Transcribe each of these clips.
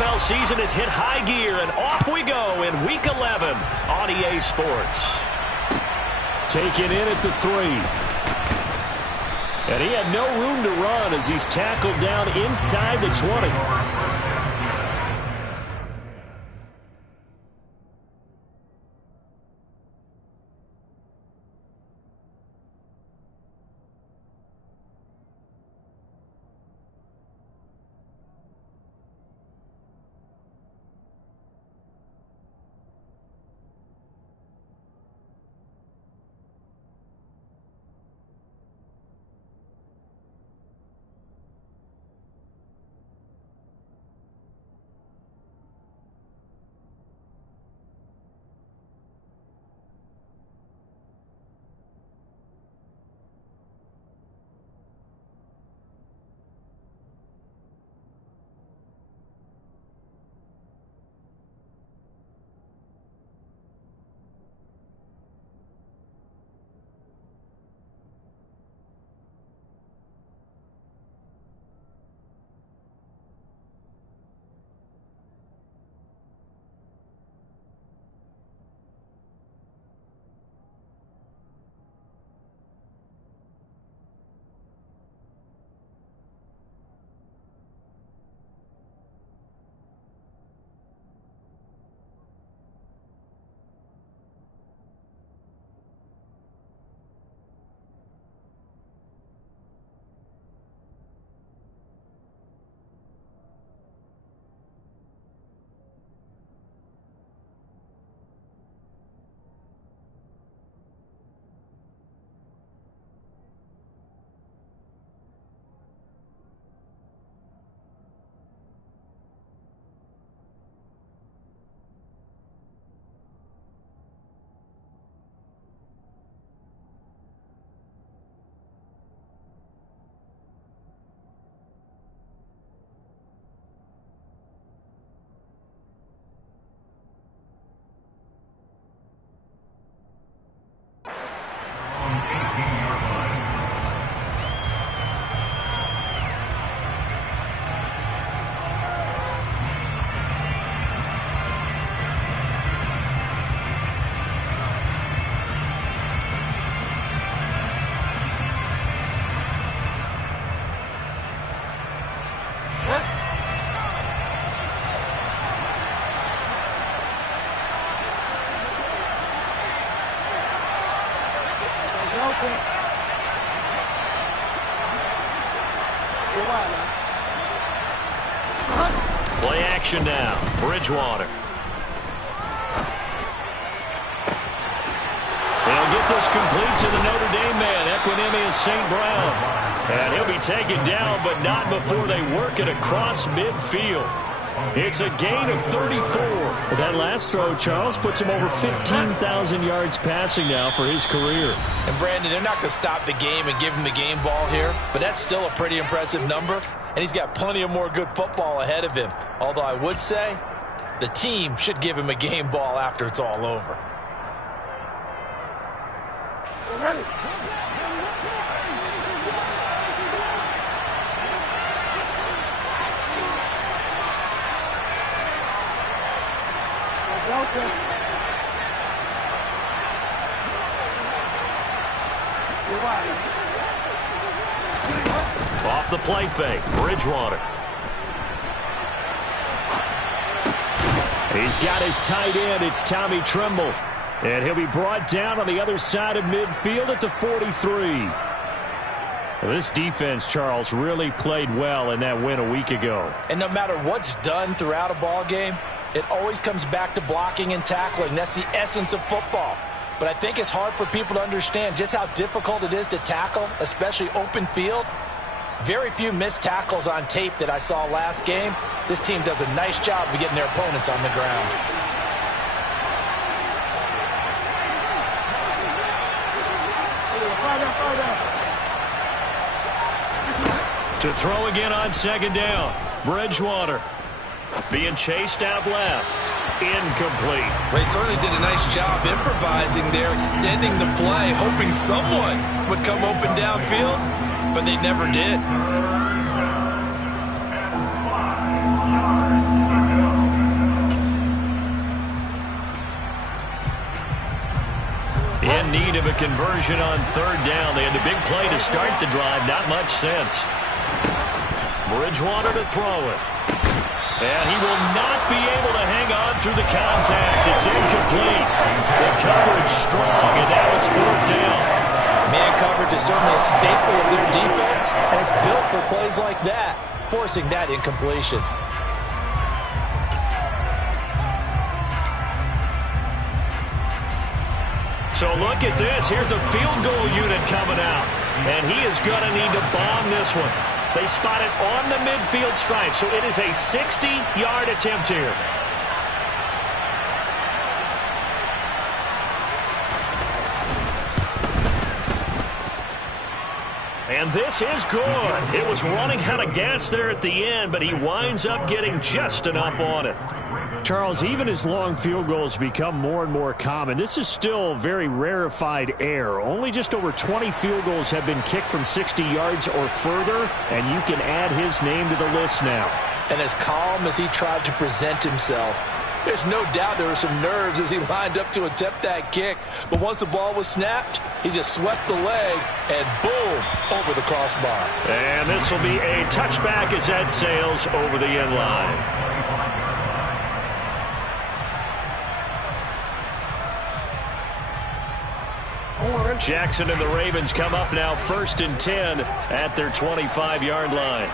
NFL season has hit high gear, and off we go in Week 11 on EA Sports. Taken in at the 3. And he had no room to run as he's tackled down inside the 20. Play action now. Bridgewater. They'll get this complete to the Notre Dame man, Equanimeous St. Brown. And he'll be taken down, but not before they work it across midfield. It's a gain of 34. That last throw, Charles, puts him over 15,000 yards passing now for his career. And, Brandon, they're not going to stop the game and give him the game ball here, but that's still a pretty impressive number, and he's got plenty of more good football ahead of him. Although I would say the team should give him a game ball after it's all over. Off the play fake, Bridgewater. He's got his tight end. It's Tommy Tremble. And he'll be brought down on the other side of midfield at the 43. This defense, Charles, really played well in that win a week ago. And no matter what's done throughout a ball game, it always comes back to blocking and tackling. That's the essence of football. But I think it's hard for people to understand just how difficult it is to tackle, especially open field. Very few missed tackles on tape that I saw last game. This team does a nice job of getting their opponents on the ground. To throw again on second down. Bridgewater being chased out left. Incomplete. They certainly did a nice job improvising there, extending the play, hoping someone would come open downfield, but they never did. in need of a conversion on third down. They had the big play to start the drive. Not much sense. Bridgewater to throw it. And he will not be able to hang on through the contact. It's incomplete. The coverage strong, and now it's fourth down. Man coverage is certainly a staple of their defense, and it's built for plays like that, forcing that incompletion. So look at this. Here's the field goal unit coming out, and he is going to need to bomb this one. They spot it on the midfield stripe, so it is a 60-yard attempt here. And this is good. It was running out of gas there at the end, but he winds up getting just enough on it. Charles, even as long field goals become more and more common, this is still very rarefied air. Only just over 20 field goals have been kicked from 60 yards or further, and you can add his name to the list now. And as calm as he tried to present himself, there's no doubt there were some nerves as he lined up to attempt that kick. But once the ball was snapped, he just swept the leg and boom, over the crossbar. And this will be a touchback as that sails over the end line. Jackson and the Ravens come up now 1st and 10 at their 25-yard line.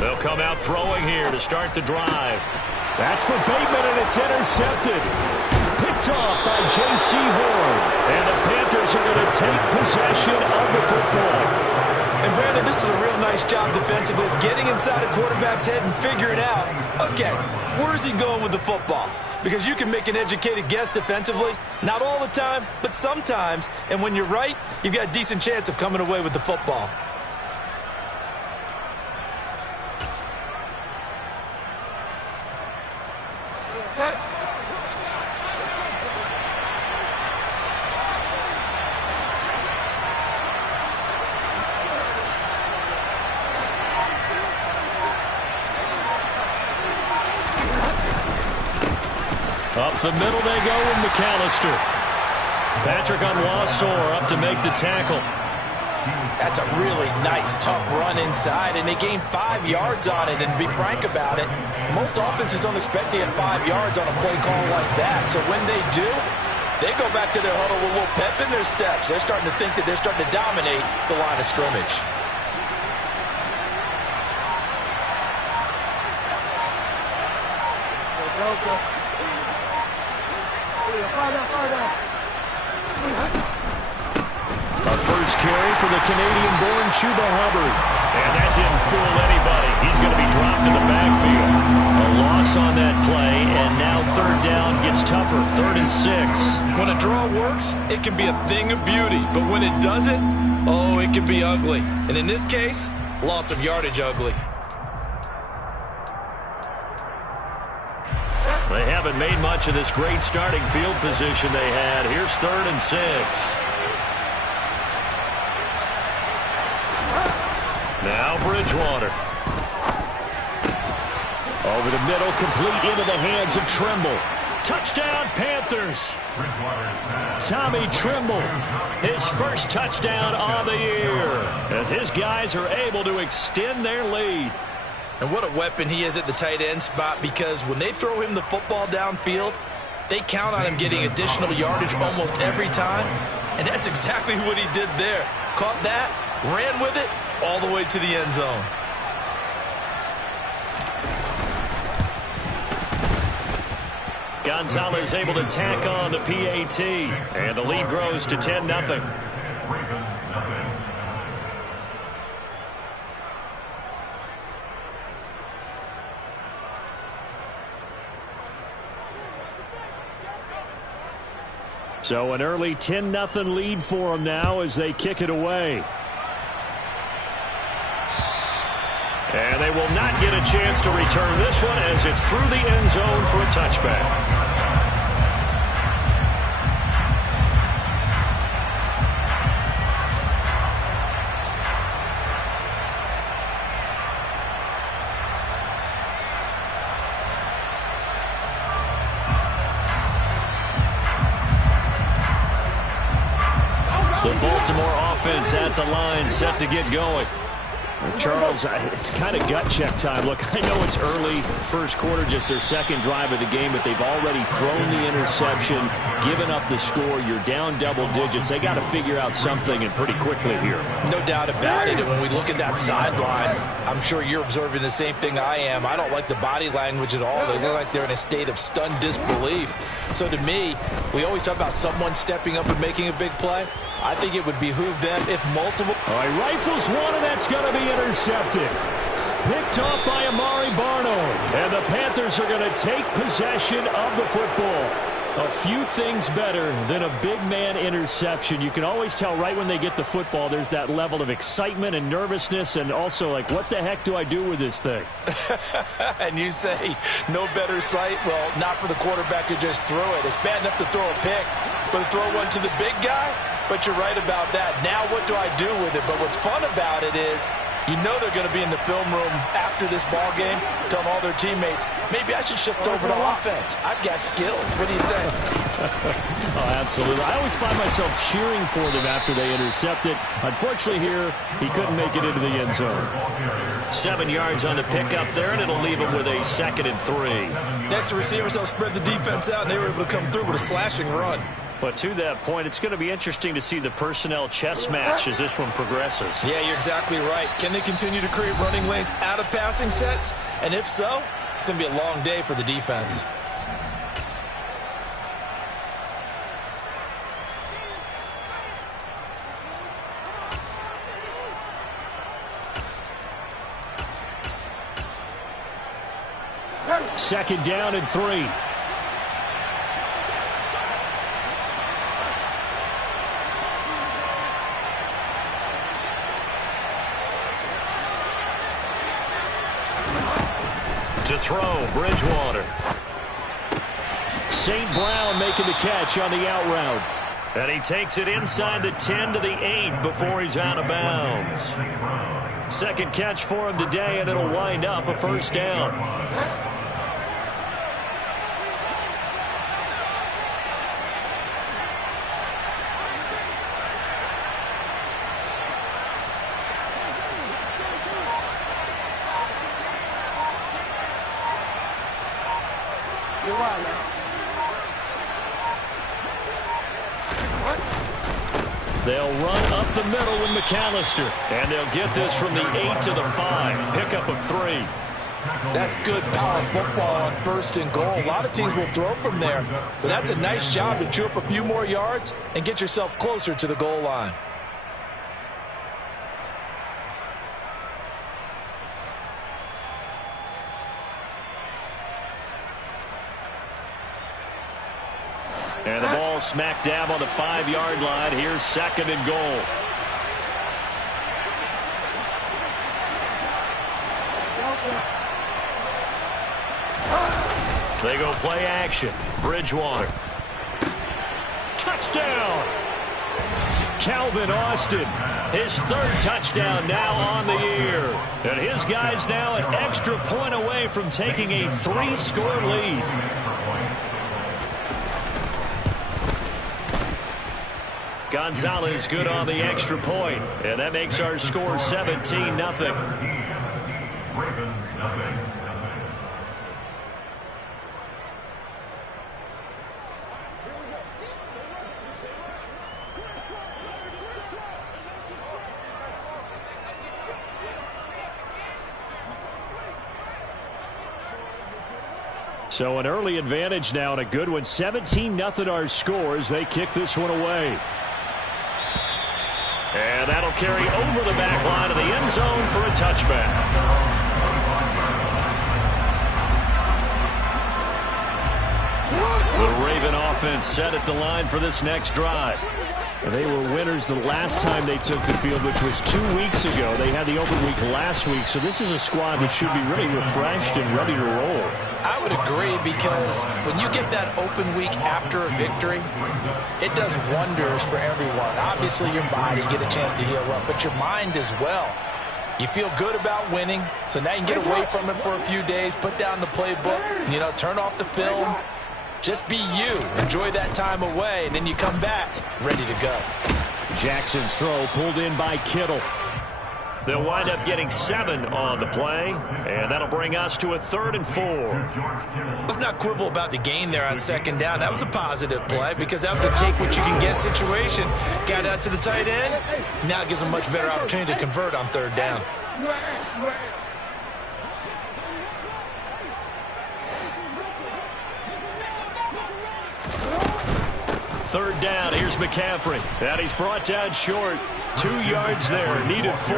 They'll come out throwing here to start the drive. That's for Bateman, and it's intercepted. Picked off by J.C. Horn. And the Panthers are going to take possession of the football. And Brandon, this is a real nice job defensively of getting inside a quarterback's head and figuring out, okay, where's he going with the football? Because you can make an educated guess defensively, not all the time, but sometimes. And when you're right, you've got a decent chance of coming away with the football. Up the middle they go with McAllister. Patrick Onwuasor up to make the tackle. That's a really nice, tough run inside, and they gained 5 yards on it. And to be frank about it, most offenses don't expect to get 5 yards on a play call like that. So when they do, they go back to their huddle with a little pep in their steps. They're starting to think that they're starting to dominate the line of scrimmage. A first carry for the Canadian-born Chuba Hubbard. And that didn't fool anybody. He's going to be dropped in the backfield. A loss on that play, and now third down gets tougher. 3rd and 6. When a draw works, it can be a thing of beauty. But when it doesn't, oh, it can be ugly. And in this case, loss of yardage ugly. They haven't made much of this great starting field position they had. Here's 3rd and 6. Now Bridgewater. Over the middle, complete into the hands of Trimble. Touchdown, Panthers. Tommy Trimble, his first touchdown on the year, as his guys are able to extend their lead. And what a weapon he is at the tight end spot, because when they throw him the football downfield, they count on him getting additional yardage almost every time. And that's exactly what he did there. Caught that, ran with it, all the way to the end zone. Gonzalez able to tack on the PAT, and the lead grows to 10-0. So an early 10-0 lead for them now as they kick it away. And they will not get a chance to return this one as it's through the end zone for a touchback. The Baltimore offense at the line, set to get going. Charles, it's kind of gut check time. Look, I know it's early, first quarter, just their second drive of the game, but they've already thrown the interception, given up the score. You're down double digits. They got to figure out something, and pretty quickly here. No doubt about it. And when we look at that sideline, I'm sure you're observing the same thing I am. I don't like the body language at all. They look like they're in a state of stunned disbelief. So to me, we always talk about someone stepping up and making a big play. I think it would behoove them if multiple... All right, rifles one, and that's going to be intercepted. Picked off by Amari Barnard. And the Panthers are going to take possession of the football. A few things better than a big man interception. You can always tell right when they get the football, there's that level of excitement and nervousness, and also like, what the heck do I do with this thing? And you say, no better sight? Well, not for the quarterback who just threw it. It's bad enough to throw a pick, but to throw one to the big guy? But you're right about that. Now what do I do with it? But what's fun about it is, you know they're going to be in the film room after this ball game, telling all their teammates, maybe I should shift over to offense. I've got skills. What do you think? Oh, absolutely. I always find myself cheering for them after they intercept it. Unfortunately here, he couldn't make it into the end zone. 7 yards on the pickup there, and it'll leave him with a 2nd and 3. Next, the receivers helped spread the defense out, and they were able to come through with a slashing run. But to that point, it's going to be interesting to see the personnel chess match as this one progresses. Yeah, you're exactly right. Can they continue to create running lanes out of passing sets? And if so, it's going to be a long day for the defense. Second down and 3. To throw, Bridgewater. St. Brown making the catch on the out route. And he takes it inside the 10 to the 8 before he's out of bounds. Second catch for him today, and it'll wind up a first down. They'll run up the middle with McAllister. And they'll get this from the 8 to the 5. Pickup of 3. That's good power football on 1st and goal. A lot of teams will throw from there. But that's a nice job to chew up a few more yards and get yourself closer to the goal line. And the ball smack dab on the 5-yard line. Here's 2nd and goal. They go play action. Bridgewater. Touchdown! Calvin Austin. His 3rd touchdown now on the year. And his guys now an extra point away from taking a 3-score lead. Gonzalez good on the extra point, and that makes our score 17-0. So an early advantage now and a good one. 17-0 our score as they kick this one away. And that'll carry over the back line of the end zone for a touchback. The Raven offense set at the line for this next drive. They were winners the last time they took the field, which was 2 weeks ago. They had the open week last week, so this is a squad that should be really refreshed and ready to roll. I would agree, because when you get that open week after a victory, it does wonders for everyone. Obviously, your body, get a chance to heal up, but your mind as well. You feel good about winning, so now you can get away from it for a few days, put down the playbook, turn off the film. Just be you. Enjoy that time away, and then you come back ready to go. Jackson's throw pulled in by Kittle. They'll wind up getting 7 on the play, and that'll bring us to a 3rd and 4. Let's not quibble about the gain there on 2nd down. That was a positive play because that was a take-what-you-can-get situation. Got out to the tight end. Now it gives them a much better opportunity to convert on 3rd down. Third down, here's McCaffrey. And he's brought down short. 2 yards there, needed 4.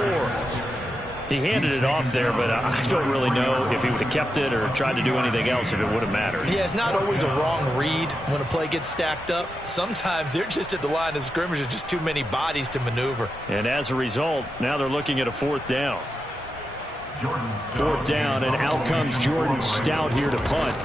He handed it off there, but I don't really know if he would have kept it or tried to do anything else if it would have mattered. Yeah, it's not always a wrong read when a play gets stacked up. Sometimes they're just at the line of scrimmage. There's just too many bodies to maneuver. And as a result, now they're looking at a 4th down. 4th down, and out comes Jordan Stout here to punt.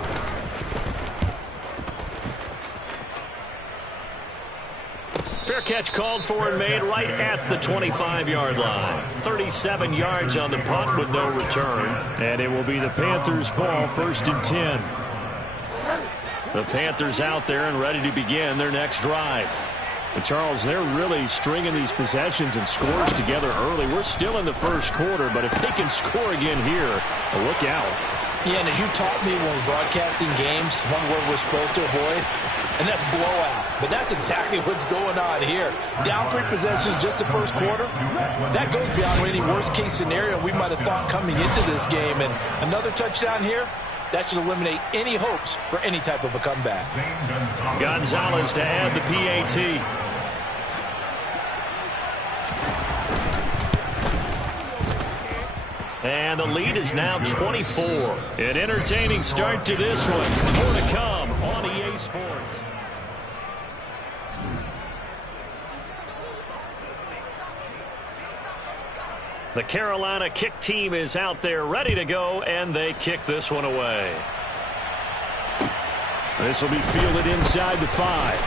Fair catch called for and made right at the 25-yard line. 37 yards on the punt with no return. And it will be the Panthers' ball, 1st and 10. The Panthers out there and ready to begin their next drive. But Charles, they're really stringing these possessions and scores together early. We're still in the 1st quarter, but if they can score again here, look out. Yeah, and as you taught me when we're broadcasting games, one word we're supposed to avoid, and that's blowout. But that's exactly what's going on here. Down 3 possessions just the 1st quarter. That goes beyond any worst-case scenario we might have thought coming into this game. And another touchdown here, that should eliminate any hopes for any type of a comeback. Gonzalez to add the PAT. And the lead is now 24. An entertaining start to this one. More to come on EA Sports. The Carolina kick team is out there ready to go, and they kick this one away. This will be fielded inside the 5.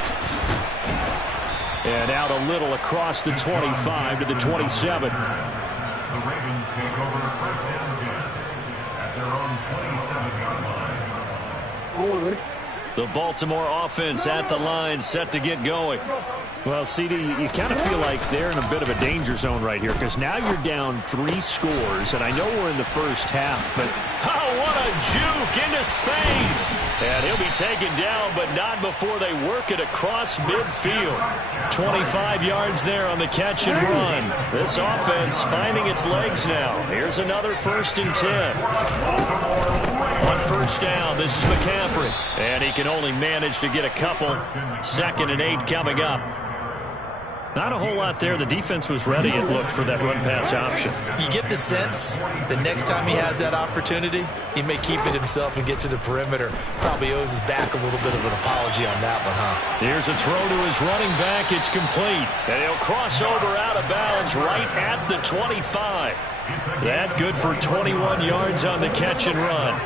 And out a little across the 25 to the 27. The Ravens take over 1st and 10 at their own 27-yard line. The Baltimore offense at the line, set to get going. Well, CD, you kind of feel like they're in a bit of a danger zone right here because now you're down 3 scores, and I know we're in the 1st half, but oh, what a juke into space. And he'll be taken down, but not before they work it across midfield. 25 yards there on the catch and run. This offense finding its legs now. Here's another 1st and 10. On 1st down, this is McCaffrey. And he can only manage to get a couple. 2nd and 8 coming up. Not a whole lot there. The defense was ready, it looked, for that run-pass option. You get the sense that next time he has that opportunity, he may keep it himself and get to the perimeter. Probably owes his back a little bit of an apology on that one, huh? Here's a throw to his running back. It's complete. And he'll cross over out of bounds right at the 25. That good for 21 yards on the catch and run.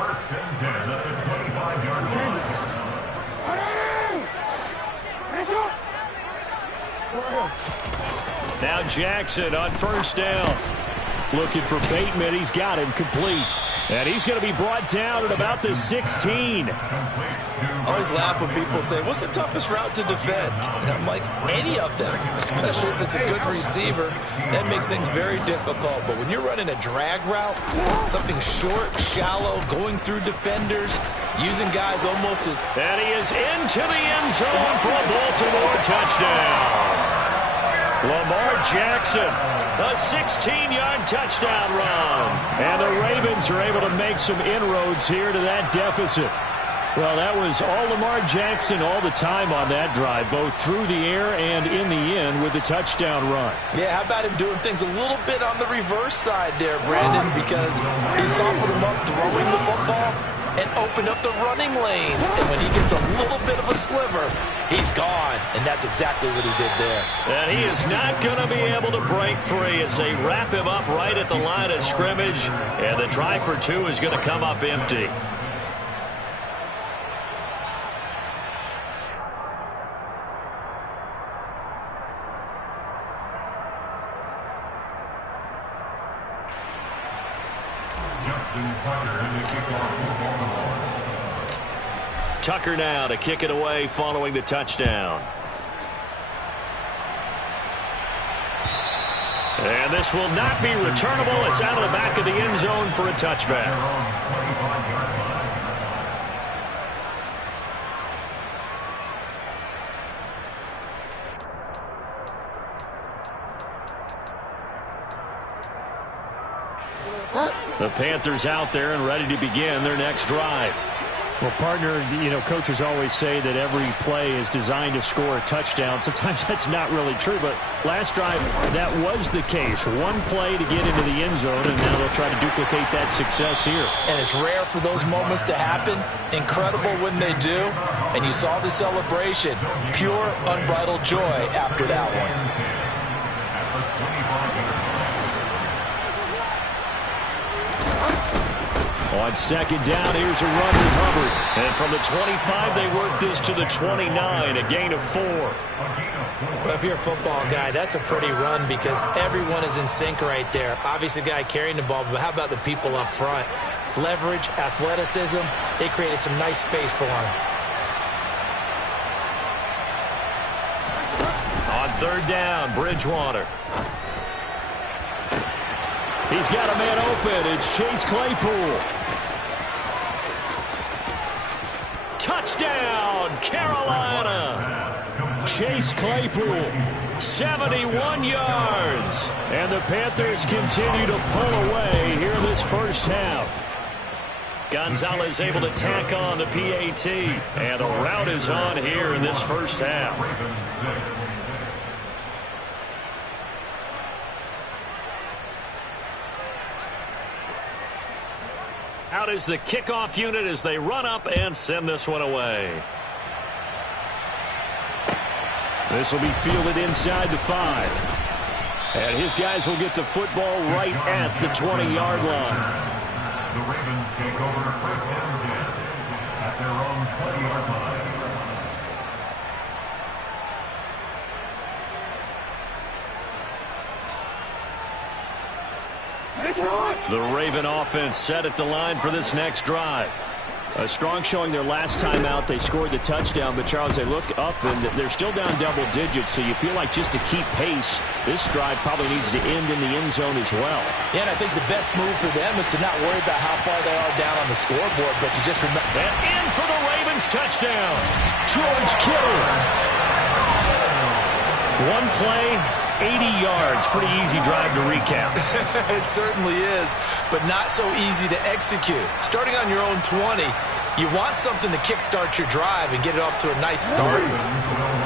1st and 10 at the 25-yard line. Now Jackson on 1st down. Looking for Bateman. He's got him complete. And he's going to be brought down at about the 16. I always laugh when people say, what's the toughest route to defend? And I'm like, any of them, especially if it's a good receiver. That makes things very difficult. But when you're running a drag route, something short, shallow, going through defenders, using guys almost as... And he is into the end zone for a Baltimore touchdown. Lamar Jackson, a 16-yard touchdown run. And the Ravens are able to make some inroads here to that deficit. Well, that was all Lamar Jackson all the time on that drive, both through the air and in the end with the touchdown run. Yeah, how about him doing things a little bit on the reverse side there, Brandon, because he softened him up throwing the football and opened up the running lanes. And when he gets a little bit of a sliver, he's gone. And that's exactly what he did there. And he is not going to be able to break free as they wrap him up right at the line of scrimmage. And the try for 2 is going to come up empty. Tucker now to kick it away following the touchdown. And this will not be returnable. It's out of the back of the end zone for a touchback. The Panthers out there and ready to begin their next drive. Well, partner, coaches always say that every play is designed to score a touchdown. Sometimes that's not really true, but last drive, that was the case. One play to get into the end zone, and now they'll try to duplicate that success here. And it's rare for those moments to happen. Incredible when they do. And you saw the celebration. Pure, unbridled joy after that one. On second down, here's a run with Hubbard. And from the 25, they work this to the 29, a gain of 4. Well, if you're a football guy, that's a pretty run because everyone is in sync right there. Obviously, the guy carrying the ball, but how about the people up front? Leverage, athleticism, they created some nice space for him. On third down, Bridgewater. He's got a man open. It's Chase Claypool. Touchdown, Carolina. Chase Claypool, 71 yards. And the Panthers continue to pull away here in this first half. Gonzalez able to tack on the PAT. And the rout is on here in this first half. Out is the kickoff unit as they run up and send this one away. This will be fielded inside the 5. And his guys will get the football right at the 20-yard line. The Ravens take over first and 10 at their own 20-yard line. The Raven offense set at the line for this next drive. A strong showing their last time out. They scored the touchdown, but Charles, they look up and they're still down double digits, so you feel like just to keep pace, this drive probably needs to end in the end zone as well. Yeah, and I think the best move for them is to not worry about how far they are down on the scoreboard, but to just remember. And in for the Ravens touchdown, George Kittle. One play, 80 yards. Pretty easy drive to recap. It certainly is, but not so easy to execute. Starting on your own 20, you want something to kickstart your drive and get it off to a nice start.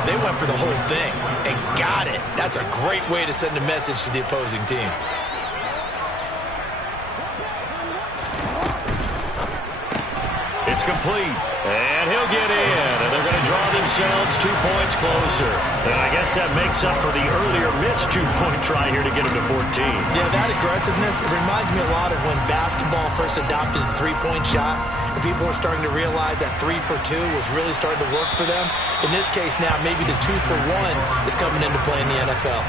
They went for the whole thing and got it. That's a great way to send a message to the opposing team. It's complete, and he'll get in, and they're going to draw themselves 2 points closer. And I guess that makes up for the earlier missed 2-point try here to get them to 14. Yeah, that aggressiveness, it reminds me a lot of when basketball first adopted the three-point shot, and people were starting to realize that 3 for 2 was really starting to work for them. In this case now, maybe the 2 for 1 is coming into play in the NFL.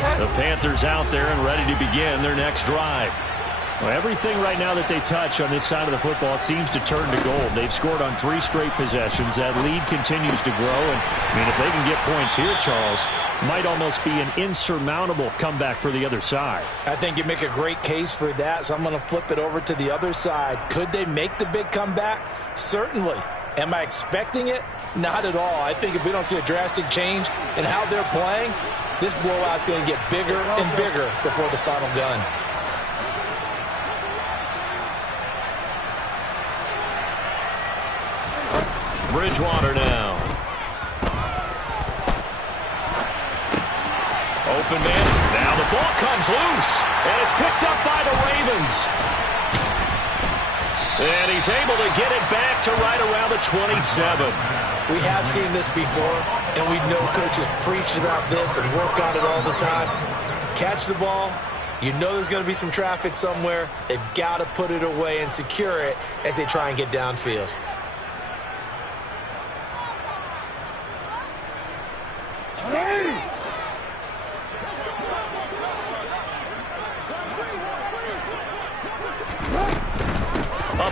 The Panthers out there and ready to begin their next drive. Well, everything right now that they touch on this side of the football, it seems to turn to gold. They've scored on 3 straight possessions. That lead continues to grow. And, if they can get points here, Charles, might almost be an insurmountable comeback for the other side. I think you make a great case for that, so I'm going to flip it over to the other side. Could they make the big comeback? Certainly. Am I expecting it? Not at all. I think if we don't see a drastic change in how they're playing, this blowout's going to get bigger and bigger before the final gun. Bridgewater now. Open man. Now the ball comes loose, and it's picked up by the Ravens. And he's able to get it back to right around the 27. We have seen this before, and we know coaches preach about this and work on it all the time. Catch the ball. You know there's going to be some traffic somewhere. They've got to put it away and secure it as they try and get downfield.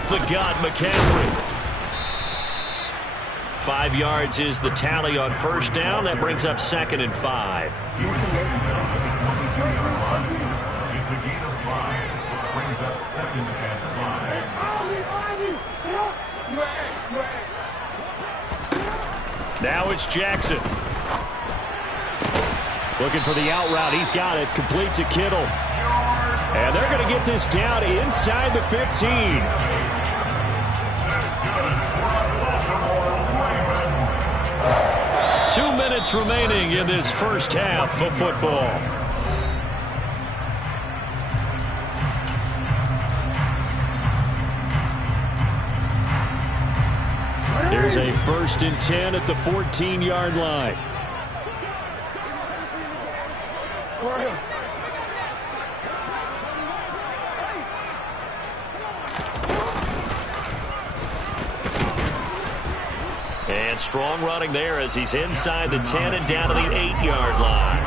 the gut, McCaffrey. 5 yards is the tally on first down. That brings up 2nd and 5. It's a gain of 5. Brings up 2nd and 5. Now it's Jackson. Looking for the out route. He's got it. Complete to Kittle. And they're going to get this down inside the 15. 2 minutes remaining in this first half of football. There's a 1st and 10 at the 14-yard line. And strong running there as he's inside the 10 and down to the 8-yard line.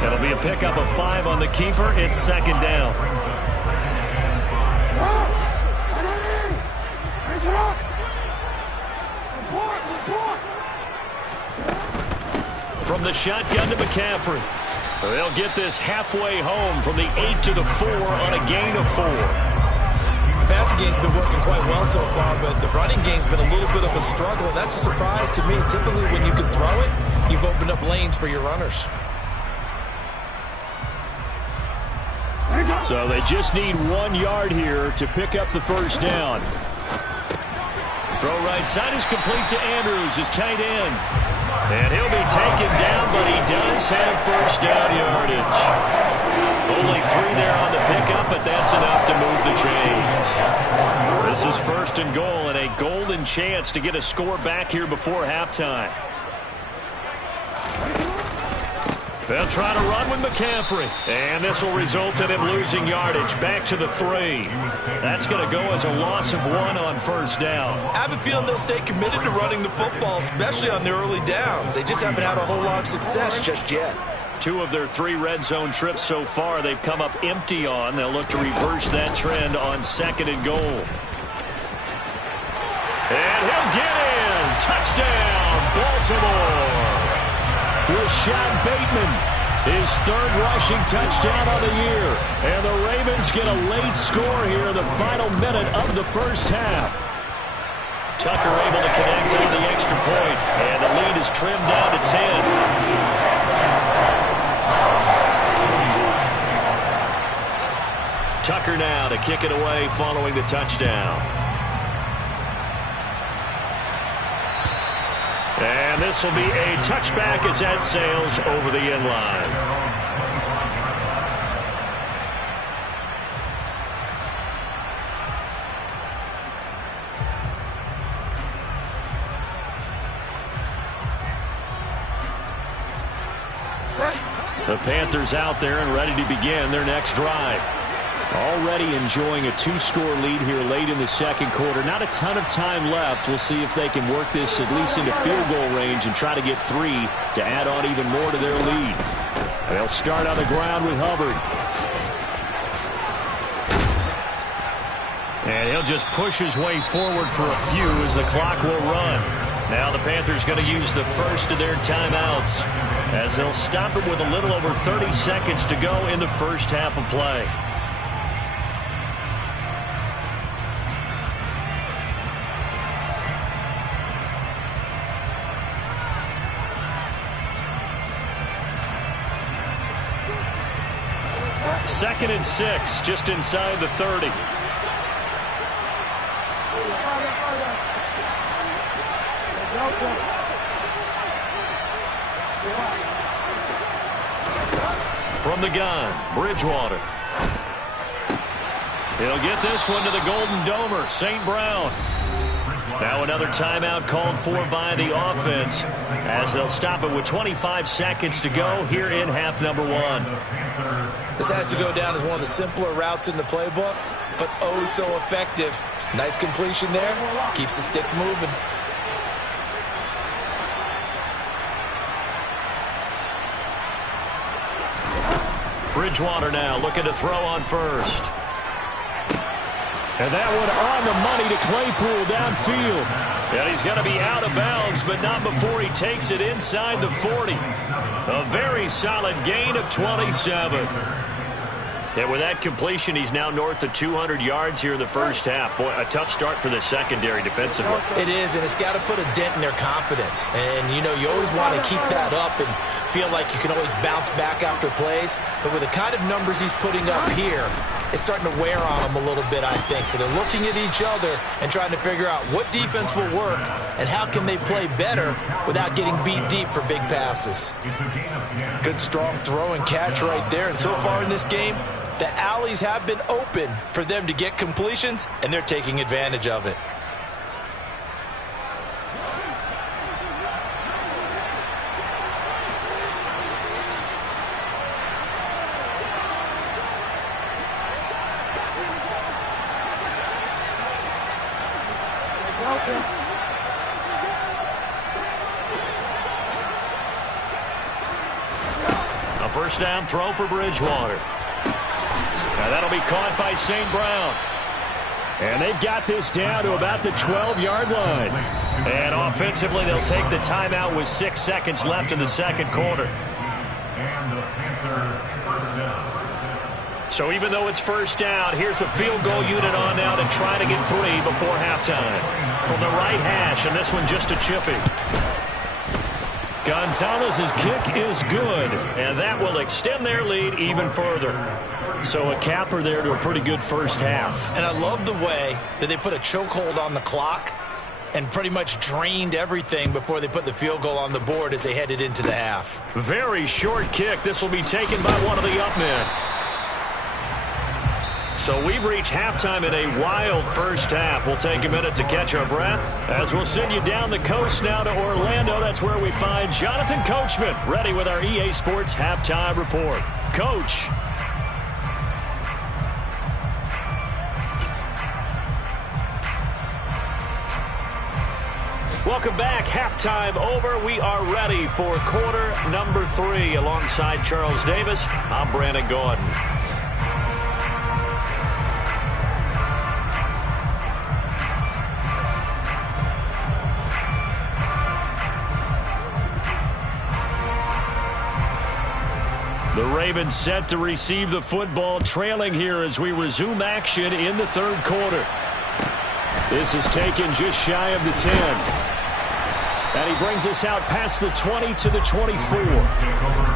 That'll be a pickup of 5 on the keeper. It's 2nd down. From the shotgun to McCaffrey. They'll get this halfway home from the 8 to the 4 on a gain of 4. The passing game's been working quite well so far, but the running game's been a little bit of a struggle. That's a surprise to me. Typically, when you can throw it, you've opened up lanes for your runners. So they just need 1 yard here to pick up the first down. Throw right side is complete to Andrews, his tight end. And he'll be taken down, but he does have first down yardage. Only 3 there on the pickup, but that's enough to move the chains. This is 1st and goal and a golden chance to get a score back here before halftime. They'll try to run with McCaffrey. And this will result in him losing yardage back to the 3. That's going to go as a loss of 1 on first down. I have a feeling they'll stay committed to running the football, especially on their early downs. They just haven't had a whole lot of success just yet. 2 of their 3 red zone trips so far they've come up empty on. They'll look to reverse that trend on 2nd and goal. And he'll get in. Touchdown, Baltimore. Rashad Bateman, his 3rd rushing touchdown of the year. And the Ravens get a late score here in the final minute of the first half. Tucker able to connect on the extra point, and the lead is trimmed down to 10. Tucker now to kick it away following the touchdown. And this will be a touchback as that sails over the end line. The Panthers out there and ready to begin their next drive. Already enjoying a 2-score lead here late in the 2nd quarter. Not a ton of time left. We'll see if they can work this at least into field goal range and try to get 3 to add on even more to their lead. They'll start on the ground with Hubbard. And he'll just push his way forward for a few as the clock will run. Now the Panthers going to use the first of their timeouts as they'll stop it with a little over 30 seconds to go in the first half of play. Second and 6, just inside the 30. From the gun, Bridgewater. He'll get this one to the Golden Domer, St. Brown. Now another timeout called for by the offense as they'll stop it with 25 seconds to go here in half number 1. This has to go down as one of the simpler routes in the playbook, but oh so effective. Nice completion there. Keeps the sticks moving. Bridgewater now looking to throw on first. And that one on the money to Claypool downfield. And he's going to be out of bounds, but not before he takes it inside the 40. A very solid gain of 27. And with that completion, he's now north of 200 yards here in the first half. Boy, a tough start for the secondary defensively. It is, and it's got to put a dent in their confidence. And, you know, you always want to keep that up and feel like you can always bounce back after plays. But with the kind of numbers he's putting up here, it's starting to wear on them a little bit, I think. So they're looking at each other and trying to figure out what defense will work and how can they play better without getting beat deep for big passes. Good, strong throw and catch right there. And so far in this game, the alleys have been open for them to get completions, and they're taking advantage of it. A first down throw for Bridgewater. Now that'll be caught by St. Brown. And they've got this down to about the 12-yard line. And offensively, they'll take the timeout with 6 seconds left in the second quarter. And the Panthers first down. So even though it's first down, here's the field goal unit on now to try to get 3 before halftime. From the right hash, and this one just a chippy. Gonzalez's kick is good, and that will extend their lead even further. So a capper there to a pretty good first half. And I love the way that they put a chokehold on the clock and pretty much drained everything before they put the field goal on the board as they headed into the half. Very short kick. This will be taken by one of the up men. So we've reached halftime in a wild first half. We'll take a minute to catch our breath as we'll send you down the coast now to Orlando. That's where we find Jonathan Coachman ready with our EA Sports Halftime Report. Coach. Welcome back. Halftime over. We are ready for quarter number 3. Alongside Charles Davis, I'm Brandon Gaudin. The Ravens set to receive the football, trailing here as we resume action in the third quarter. This is taken just shy of the 10. And he brings us out past the 20 to the 24.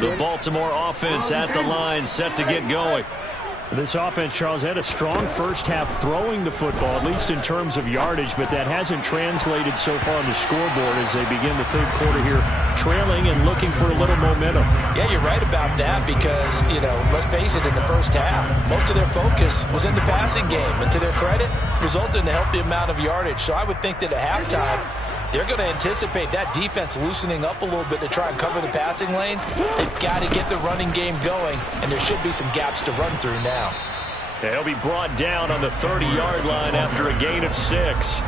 The Baltimore offense at the line, set to get going. This offense, Charles, had a strong first half throwing the football, at least in terms of yardage, but that hasn't translated so far on the scoreboard as they begin the third quarter here, trailing and looking for a little momentum. Yeah, you're right about that because, you know, let's face it, in the first half, most of their focus was in the passing game, and to their credit, resulted in a healthy amount of yardage. So I would think that at halftime, they're going to anticipate that defense loosening up a little bit to try and cover the passing lanes. They've got to get the running game going, and there should be some gaps to run through now. Yeah, he'll be brought down on the 30-yard line after a gain of 6.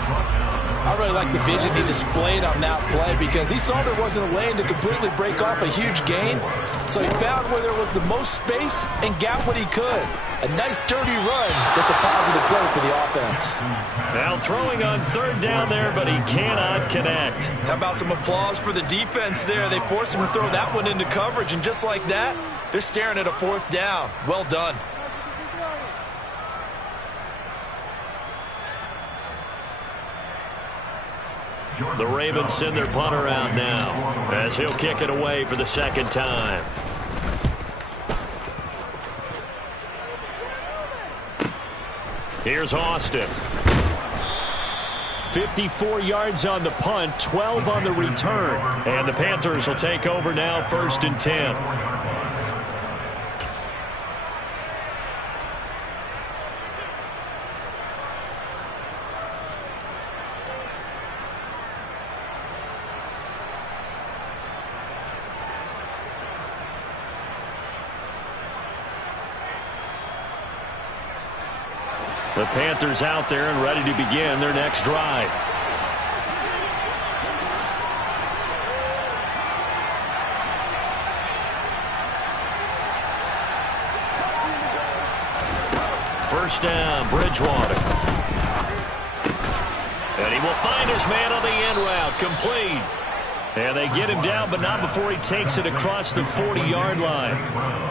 I really like the vision he displayed on that play because he saw there wasn't a lane to completely break off a huge gain. So he found where there was the most space and got what he could. A nice dirty run that's a positive play for the offense. Now throwing on third down there, but he cannot connect. How about some applause for the defense there? They forced him to throw that one into coverage, and just like that, they're staring at a fourth down. Well done. The Ravens send their punter out now as he'll kick it away for the second time. Here's Austin. 54 yards on the punt, 12 on the return. And the Panthers will take over now, 1st and 10. The Panthers out there and ready to begin their next drive. First down, Bridgewater. And he will find his man on the end route, complete. And they get him down, but not before he takes it across the 40-yard line.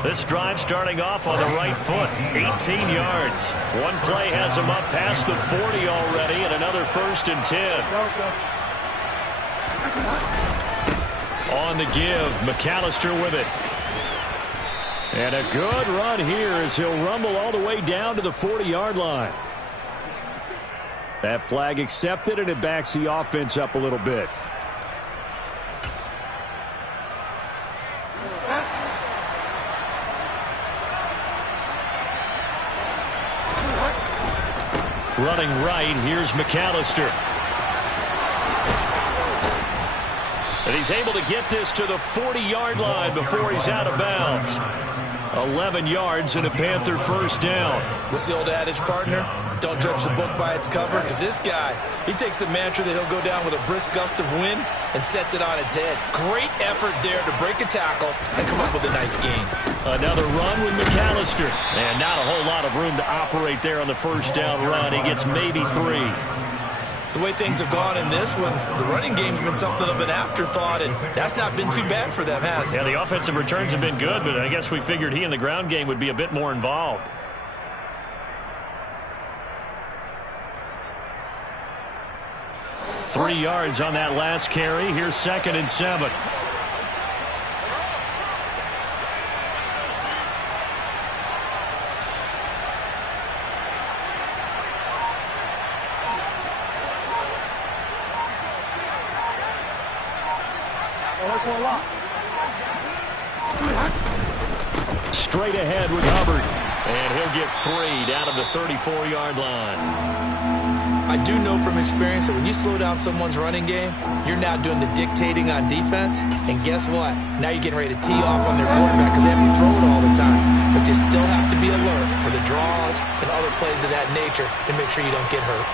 This drive starting off on the right foot, 18 yards. One play has him up past the 40 already, and another 1st and 10. On the give, McAllister with it. And a good run here as he'll rumble all the way down to the 40-yard line. That flag accepted, and it backs the offense up a little bit. Running right, here's McAllister. And he's able to get this to the 40-yard line before he's out of bounds. 11 yards and a Panther first down. What's the old adage, partner? Don't judge the book by its cover, because this guy, he takes the mantra that he'll go down with a brisk gust of wind and sets it on its head. Great effort there to break a tackle and come up with a nice gain. Another run with McAllister. And not a whole lot of room to operate there on the first down run. He gets maybe 3. The way things have gone in this one, the running game's been something of an afterthought, and that's not been too bad for them, has it? Yeah, the offensive returns have been good, but I guess we figured he in the ground game would be a bit more involved. Three yards on that last carry. Here's 2nd and 7. Straight ahead with Hubbard. And he'll get 3 down to the 34-yard line. I do know from experience that when you slow down someone's running game, you're now doing the dictating on defense. And guess what? Now you're getting ready to tee off on their quarterback because they have to throw it all the time. But you still have to be alert for the draws and other plays of that nature to make sure you don't get hurt.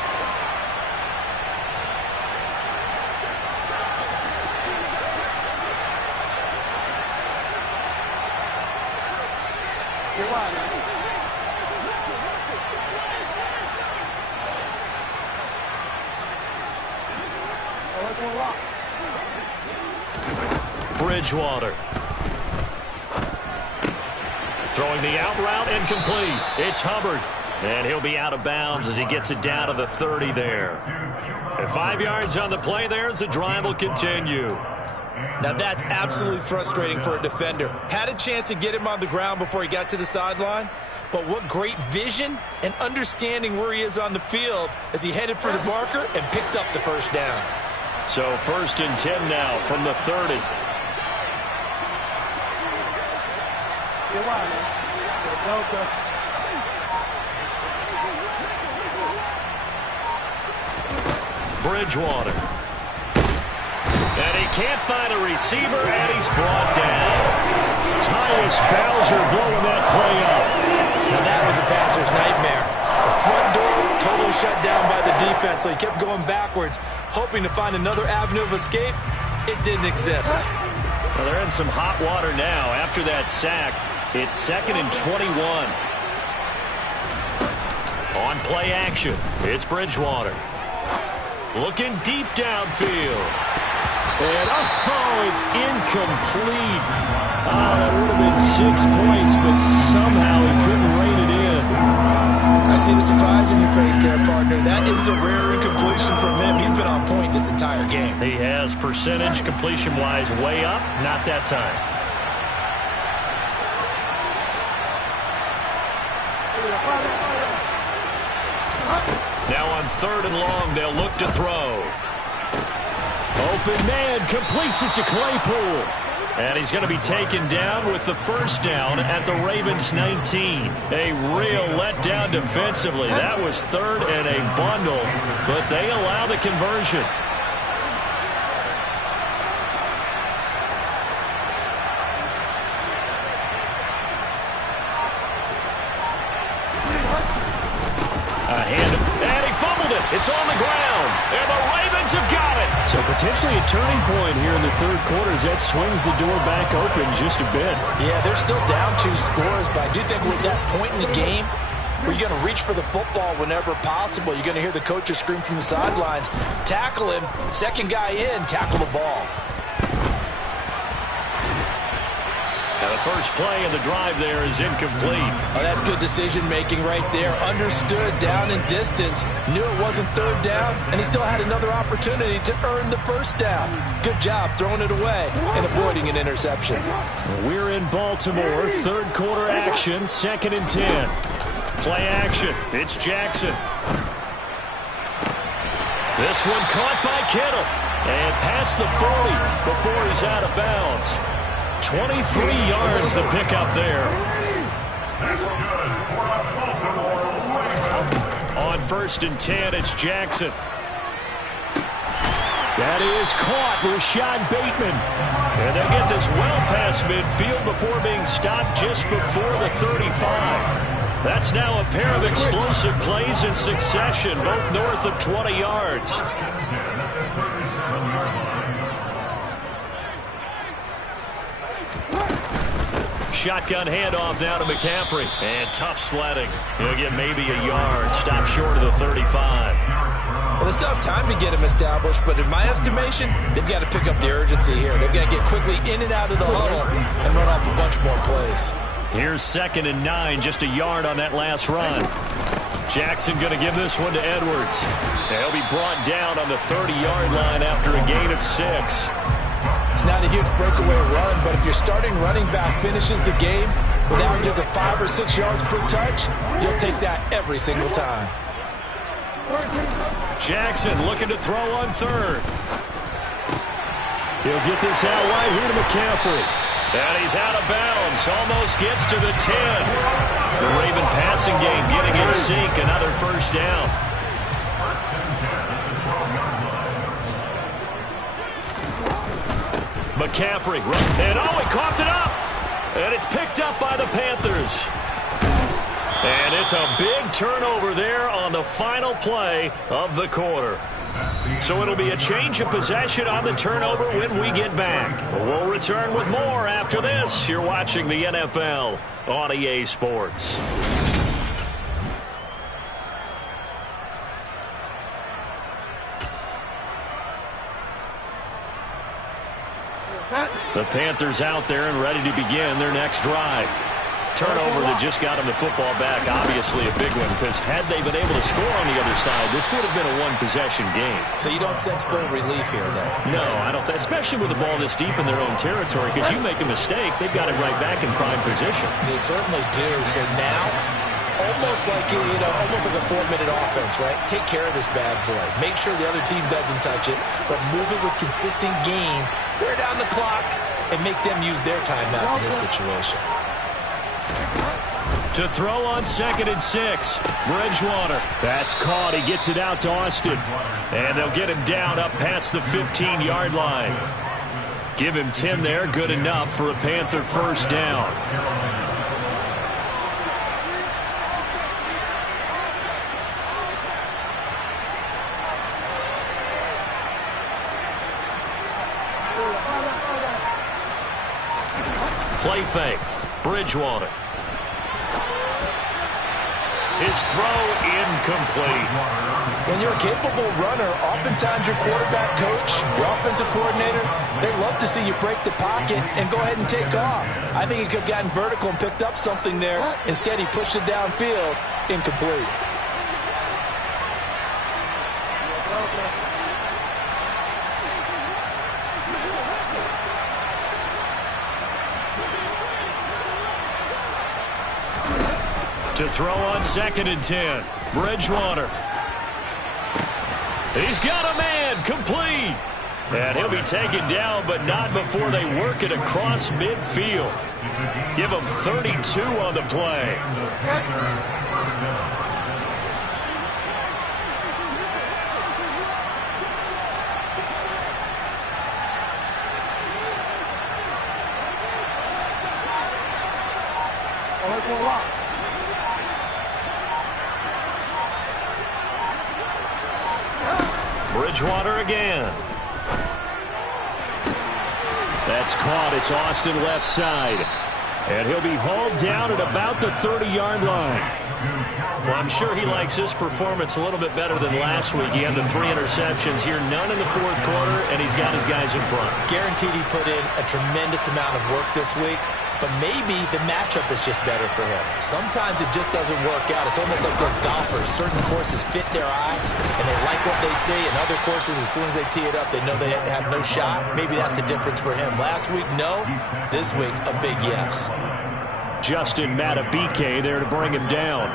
Bridgewater. Throwing the out route incomplete. It's Hubbard. And he'll be out of bounds as he gets it down to the 30 there. And 5 yards on the play there as the drive will continue. Now that's absolutely frustrating for a defender. Had a chance to get him on the ground before he got to the sideline, but what great vision and understanding where he is on the field as he headed for the marker and picked up the first down. So 1st and 10 now from the 30. Bridgewater. And he can't find a receiver, and he's brought down. Tyus Bowser blowing that play up. Now that was a passer's nightmare. The front door totally shut down by the defense, so he kept going backwards, hoping to find another avenue of escape. It didn't exist. Well, they're in some hot water now after that sack. It's 2nd and 21. On play action, it's Bridgewater. Looking deep downfield. And, oh, it's incomplete. Oh, that would have been 6 points, but somehow he couldn't rein it in. I see the surprise in your face there, partner. That is a rare incompletion from him. He's been on point this entire game. He has percentage completion-wise way up. Not that time. Now on 3rd and long, they'll look to throw. Open man completes it to Claypool. And he's going to be taken down with the first down at the Ravens 19. A real letdown defensively. That was 3rd and a bundle, but they allow the conversion. And he fumbled it. It's on the ground. And the Ravens have got it. So potentially a turning point here in the 3rd quarter as that swings the door back open just a bit. Yeah, they're still down 2 scores, but I do think we're at that point in the game where you're going to reach for the football whenever possible. You're going to hear the coaches scream from the sidelines. Tackle him. Second guy in. Tackle the ball. And the first play of the drive there is incomplete. Oh, that's good decision-making right there. Understood down and distance. Knew it wasn't 3rd down, and he still had another opportunity to earn the first down. Good job throwing it away and avoiding an interception. We're in Baltimore. 3rd quarter action. 2nd and 10. Play action. It's Jackson. This one caught by Kittle. And past the 40 before he's out of bounds. 23 yards the pickup there. On 1st and 10, it's Jackson. That is caught. Rashad Bateman. And they'll get this well past midfield before being stopped just before the 35. That's now a pair of explosive plays in succession, both north of 20 yards. Shotgun handoff now to McCaffrey. And tough sledding. He'll get maybe a yard. Stop short of the 35. Well, they still have time to get him established, but in my estimation, they've got to pick up the urgency here. They've got to get quickly in and out of the huddle and run off a bunch more plays. Here's 2nd and 9, just a yard on that last run. Jackson going to give this one to Edwards. And he'll be brought down on the 30-yard line after a gain of 6. It's not a huge breakaway run, but if your starting running back finishes the game with averages of 5 or 6 yards per touch, you'll take that every single time. Jackson looking to throw on 3rd. He'll get this out right here to McCaffrey. And he's out of bounds. Almost gets to the 10. The Raven passing game getting in sync. Another first down. McCaffrey. And he coughed it up. And it's picked up by the Panthers. And it's a big turnover there on the final play of the quarter. So it'll be a change of possession on the turnover when we get back. We'll return with more after this. You're watching the NFL on EA Sports. The Panthers out there and ready to begin their next drive. Turnover that just got them the football back, obviously a big one, because had they been able to score on the other side, this would have been a one-possession game. So you don't sense full relief here, then? No, I don't. Especially with the ball this deep in their own territory, because you make a mistake, they've got it right back in prime position. They certainly do. So now, almost like a 4-minute offense, right? Take care of this bad boy. Make sure the other team doesn't touch it, but move it with consistent gains, wear down the clock, and make them use their timeouts in this situation. To throw on 2nd and 6. Bridgewater. That's caught. He gets it out to Austin. And they'll get him down up past the 15-yard line. Give him 10 there. Good enough for a Panther first down. Play fake. Bridgewater. His throw incomplete. When you're a capable runner, oftentimes your quarterback coach, your offensive coordinator, they love to see you break the pocket and go ahead and take off. I think he could have gotten vertical and picked up something there. Instead, he pushed it downfield. Incomplete. To throw on 2nd and 10. Bridgewater. He's got a man. Complete. And he'll be taken down, but not before they work it across midfield. Give him 32 on the play. Bridgewater again. That's caught. It's Austin left side. And he'll be hauled down at about the 30-yard line. Well, I'm sure he likes his performance a little bit better than last week. He had the 3 interceptions here, none in the 4th quarter, and he's got his guys in front. Guaranteed he put in a tremendous amount of work this week, but maybe the matchup is just better for him. Sometimes it just doesn't work out. It's almost like those golfers. Certain courses fit their eye, and they like what they see, and other courses, as soon as they tee it up, they know they have no shot. Maybe that's the difference for him. Last week, no. This week, a big yes. Justin Matabike there to bring him down.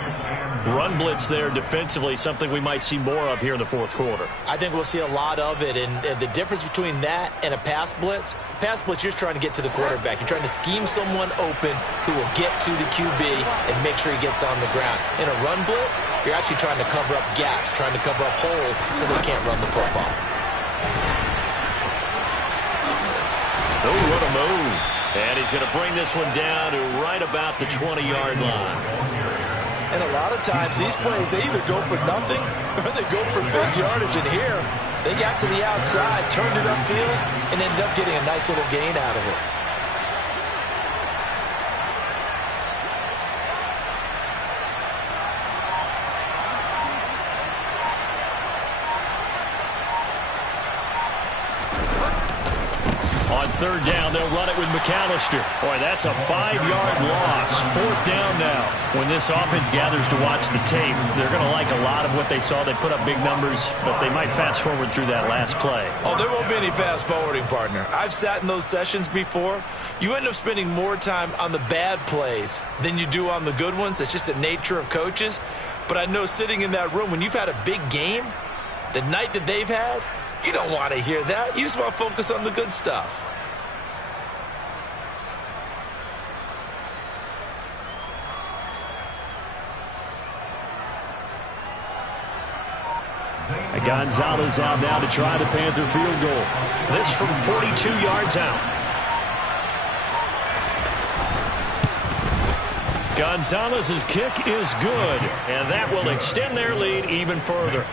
Run blitz there defensively, something we might see more of here in the 4th quarter. I think we'll see a lot of it, and the difference between that and a pass blitz, you're just trying to get to the quarterback. You're trying to scheme someone open who will get to the QB and make sure he gets on the ground. In a run blitz, you're actually trying to cover up gaps, trying to cover up holes so they can't run the football. Oh, what a move. And he's going to bring this one down to right about the 20-yard line. And a lot of times these plays, they either go for nothing or they go for big yardage. And here, they got to the outside, turned it upfield, and ended up getting a nice little gain out of it. On 3rd down, they'll run it with McAllister. Boy, that's a 5-yard loss. 4th down now. When this offense gathers to watch the tape, they're going to like a lot of what they saw. They put up big numbers, but they might fast forward through that last play. Oh, there won't be any fast forwarding, partner. I've sat in those sessions before. You end up spending more time on the bad plays than you do on the good ones. It's just the nature of coaches. But I know sitting in that room, when you've had a big game, the night that they've had, you don't want to hear that. You just want to focus on the good stuff. Gonzalez out now to try the Panther field goal. This from 42 yards out. Gonzalez's kick is good, and that will extend their lead even further.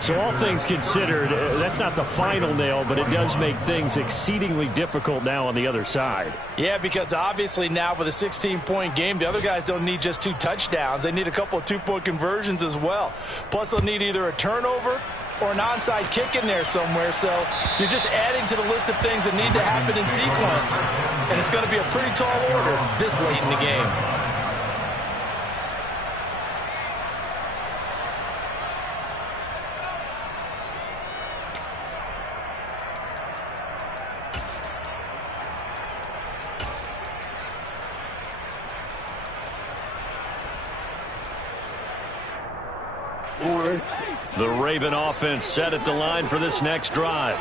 So all things considered, that's not the final nail, but it does make things exceedingly difficult now on the other side. Yeah, because obviously now with a 16-point game, the other guys don't need just 2 touchdowns. They need a couple of 2-point conversions as well. Plus, they'll need either a turnover or an onside kick in there somewhere. So you're just adding to the list of things that need to happen in sequence. And it's going to be a pretty tall order this late in the game. The Raven offense set at the line for this next drive.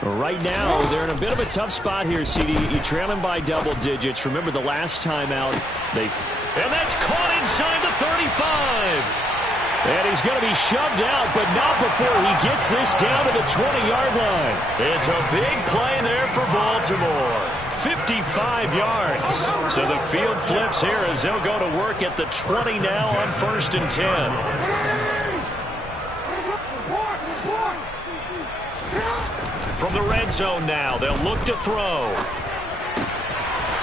Right now, they're in a bit of a tough spot here, CD. You're trailing by double digits. Remember the last time out, and that's caught inside the 35. And he's going to be shoved out, but not before he gets this down to the 20-yard line. It's a big play there for Baltimore. 55 yards. So the field flips here as they'll go to work at the 20 now on 1st and 10. From the red zone now, they'll look to throw.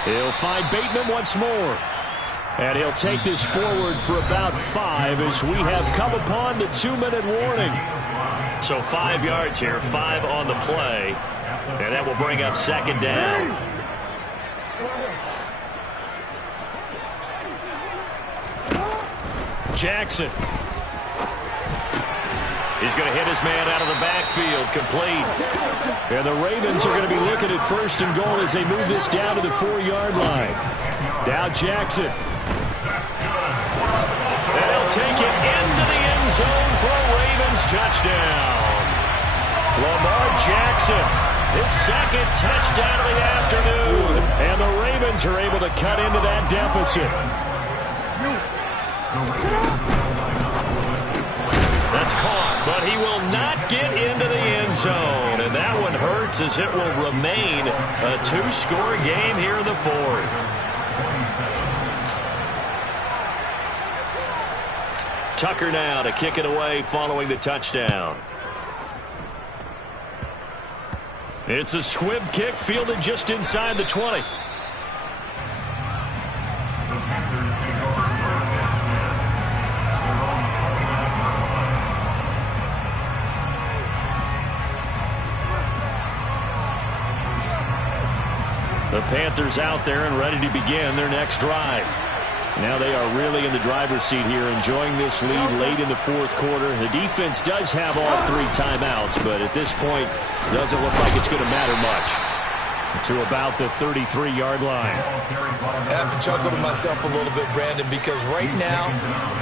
He'll find Bateman once more. And he'll take this forward for about 5 as we have come upon the 2-minute warning. So 5 yards here, 5 on the play. And that will bring up 2nd down. Jackson. He's going to hit his man out of the backfield, complete. And the Ravens are going to be looking at 1st and goal as they move this down to the 4-yard line. Now Jackson. take it into the end zone for a Ravens touchdown. Lamar Jackson, his second touchdown of the afternoon. And the Ravens are able to cut into that deficit. That's caught, but he will not get into the end zone. And that one hurts as it will remain a two-score game here in the fourth. Tucker now to kick it away following the touchdown. It's a squib kick fielded just inside the 20. The Panthers out there and ready to begin their next drive. Now they are really in the driver's seat here, enjoying this lead late in the fourth quarter. The defense does have all three timeouts, but at this point, doesn't look like it's going to matter much. To about the 33-yard line. I have to chuckle to myself a little bit, Brandon, because right now,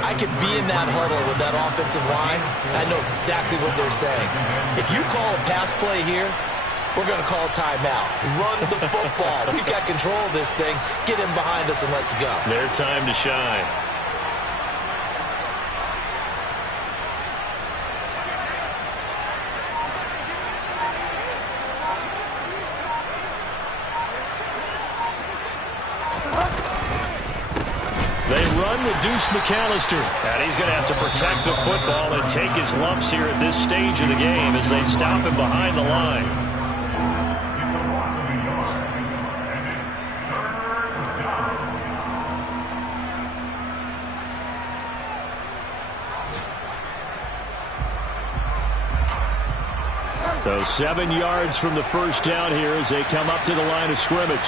I could be in that huddle with that offensive line, and I know exactly what they're saying. If you call a pass play here, we're going to call a timeout. Run the football. We've got control of this thing. Get him behind us and let's go. Their time to shine. They run with Deuce McAllister. And he's going to have to protect the football and take his lumps here at this stage of the game as they stop him behind the line. So 7 yards from the first down here as they come up to the line of scrimmage.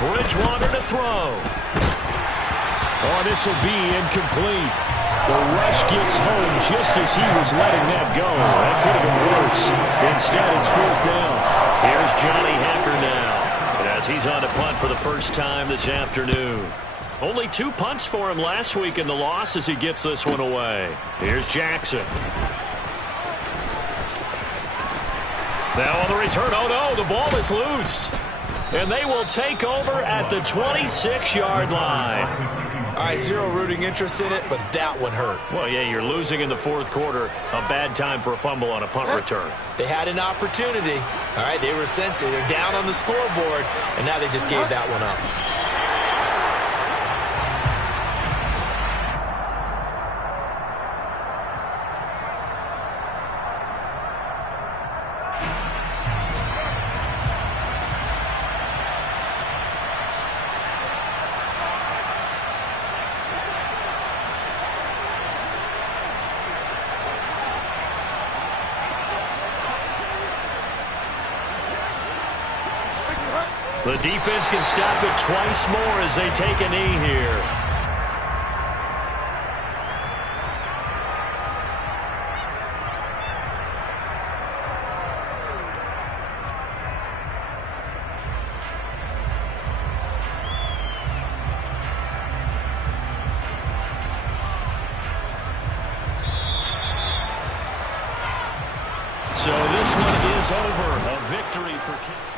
Bridgewater to throw. Oh, this will be incomplete. The rush gets home just as he was letting that go. That could have been worse. Instead, it's fourth down. Here's Johnny Hekker now. And as he's on to punt for the first time this afternoon. Only 2 punts for him last week in the loss as he gets this one away. Here's Jackson. Now on the return. Oh, no, the ball is loose. And they will take over at the 26-yard line. All right, zero rooting interest in it, but that one hurt. Well, yeah, you're losing in the fourth quarter. A bad time for a fumble on a punt return. They had an opportunity. All right, they were sensitive. They're down on the scoreboard, and now they just gave that one up. The defense can stop it twice more as they take a knee here. So this one is over. A victory for Kansas.